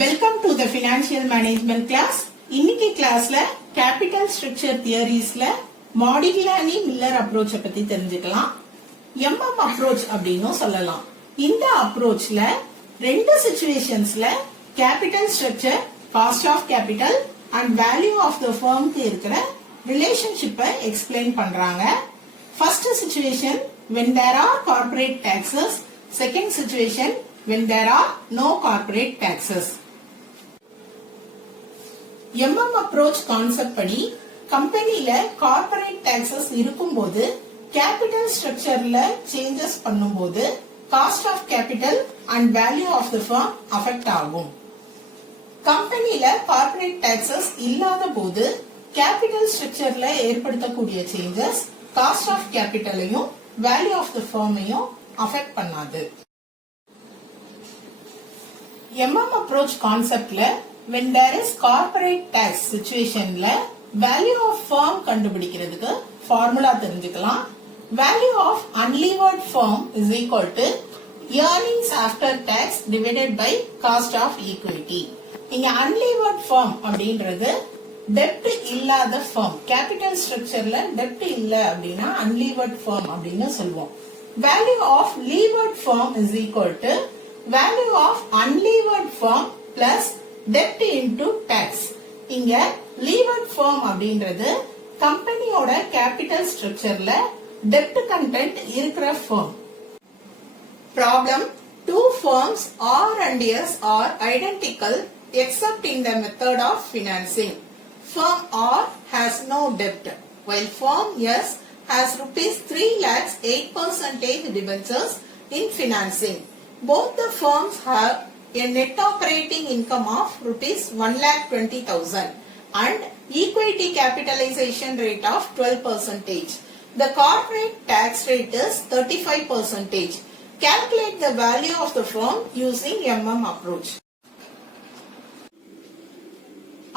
Welcome to the Financial Management class. இன்னைக்கு கிளாஸ்ல capital structure தியரிஸ்ல மாடிகிலானி மில்லர் அப்ரோச் பத்தி தெரிஞ்சுக்கலாம். MM அப்ரோச் அப்படினும் சொல்லலாம். இந்த அப்ரோச்ல ரெண்டு சிச்சுவேஷன்ஸ்ல capital structure, cost of capital and value of the ஃபர்ம்க்கு இருக்கிற ரிலேஷன்ஷிப்பை எக்ஸ்பிளைன் பண்றாங்க. First situation when there are corporate taxes. Second situation when there are no corporate taxes. MM approach concept படி கம்பெனில கார்ப்பரேட் டாக்ஸஸ் இருக்கும்போது கேபிட்டல் ஸ்ட்ரக்சர்ல changes பண்ணும்போது cost of capital and value of the firm affect ஆகும். கம்பெனில corporate taxes இல்லாத போது capital ஸ்ட்ரக்சர்ல ஏற்படுத்தக்கூடிய சேஞ்சஸ் காஸ்ட் ஆஃப் கேபிட்டலையும் வேல்யூ ஆஃப் தி ஃபர்மையும் அஃபெக்ட் பண்ணாது. MM approach conceptல when there is corporate tax situationல value of firm கண்டுபிடிக்கிறதுக்கு ஃபார்முலா தெரிஞ்சுக்கலாம். Value of unlevered firm is equal to earnings after tax divided by cost of equity. இங்க unlevered firm அப்படின்றது debt இல்லாத firm. capital structureல debt இல்ல அப்படின்னா unlevered firm அப்படின்னு சொல்லுவோம். Value of levered firm is equal to value of unlevered firm plus debt into tax. இங்க levered firm அப்படின்றது கம்பெனியோட கேபிட்டல் ஸ்ட்ரக்சர்ல debt content இருக்கிற firm. Problem: two firms R and S are identical except in the method of financing. Firm R has no debt while firm S has rupees 3 lakhs 8% debentures in financing. Both the firms have a net operating income of rupees 1,20,000 and equity capitalization rate of 12%. The corporate tax rate is 35%. Calculate the value of the firm using MM approach.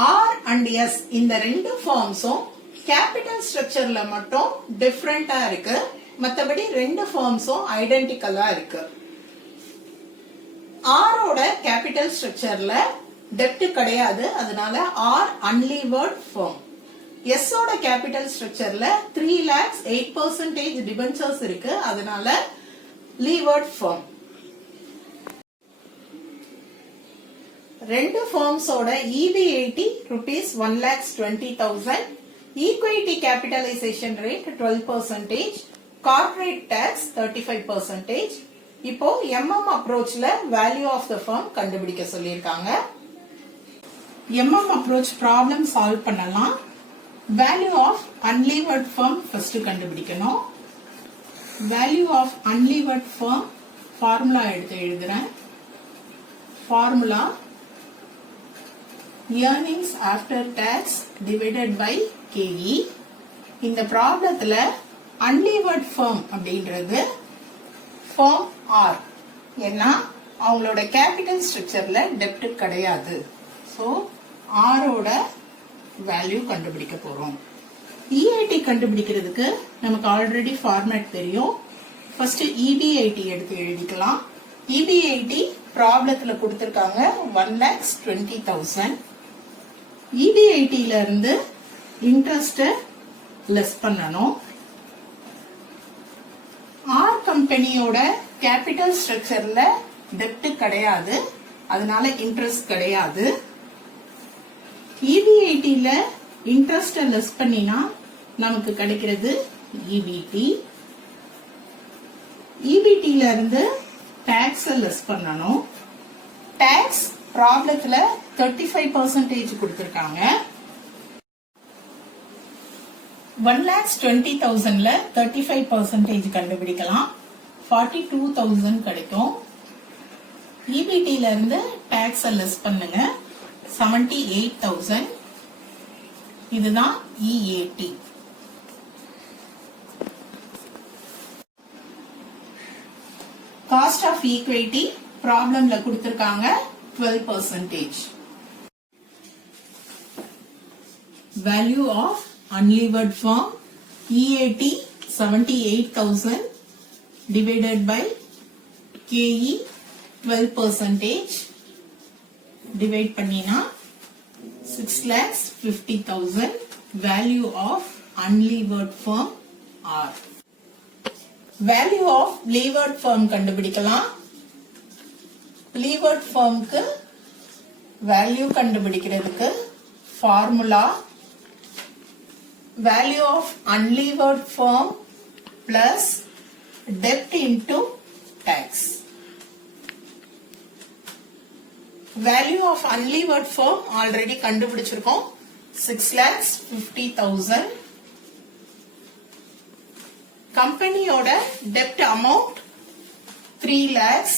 R and S இந்த ரெண்டு firmsம் capital structureல மட்டும் differentஆ இருக்கு. மத்தபடி ரெண்டு firmsம் identicalஆ இருக்கு. R ஓட capital ஸ்ட்ரக்சர்ல டெப்ட் கிடையாது, அதனால R unlevered firm. S ஓட கேபிட்டல் ஸ்ட்ரக்சர்ல 3 lakhs 8% debentures இருக்கு, அதனால levered firm. ரெண்டு firms ஓட EBIT rupees 1,20,000, equity capitalization rate 12%, corporate tax 35%. இப்போ MM approachல value of the firm கண்டுபிடிக்க சொல்லியிருக்காங்க. MM approach problem solve பண்ணலாம். Value of unlevered firm first கண்டுபிடிக்கணும். Value of unlevered firm formula எடுத்து எழுதுறேன். Formula earnings after tax divided by KE. இந்த ப்ராப்ளத்துல unlevered firm அப்படின்றது firm R. ஏன்னா அவங்களோட கேபிட்டல் ஸ்ட்ரக்சர்ல டெப்ட் கிடையாது. சோ R ஓட வேல்யூ கண்டுபிடிக்க போறோம். EIT கண்டுபிடிக்கிறதுக்கு நமக்கு ஆல்ரெடி ஃபார்மேட் தெரியும். ஃபர்ஸ்ட் EBIT எடுத்து எழுதிக்கலாம். EBIT ப்ராப்ளத்துல கொடுத்திருக்காங்க 1,20,000. EBIT ல இருந்து இன்ட்ரெஸ்ட் லெஸ் பண்ணணும். R கம்பெனியோட கேபிட்டல் ஸ்ட்ரக்சர்ல டெப்ட் கிடையாது, அதனால இன்ட்ரெஸ்ட் கிடையாது. EBIT ல இன்ட்ரெஸ்ட் லெஸ் பண்ணினா நமக்கு கிடைக்கிறது EBT. EBT ல இருந்து டாக்ஸ் லெஸ் பண்ணணும். டாக்ஸ் ப்ராப்ளத்துல 35% கொடுத்திருக்காங்க. 1,20,000ல 35% கண்டுபிடிக்கலாம். 42,000 கிடைக்கும். EBT ல இருந்து டாக்ஸ் லெஸ் பண்ணுங்க. 78,000. இதுதான் EAT. காஸ்ட் ஆஃப் ஈக்விட்டி ப்ராப்ளம்ல கொடுத்திருக்காங்க 12%. Value of unlevered firm EAT 78,000 divided by KE 12%. divide பண்ணினா 6,50,000 value of unlevered firm R. Value of levered firm கண்டுபிடிக்கலாம். levered firm க்கு value கண்டுபிடிக்கிறதுக்கு formula value of unlevered firm plus debt into tax. Value of unlevered firm already கண்டுபிடிச்சிருக்கோம் 6,50,000. கம்பெனியோட debt amount 3 lakhs.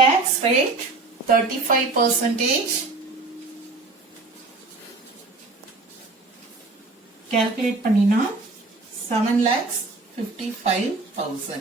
Tax rate 35%. Calculate பண்ணினா 7,55,000.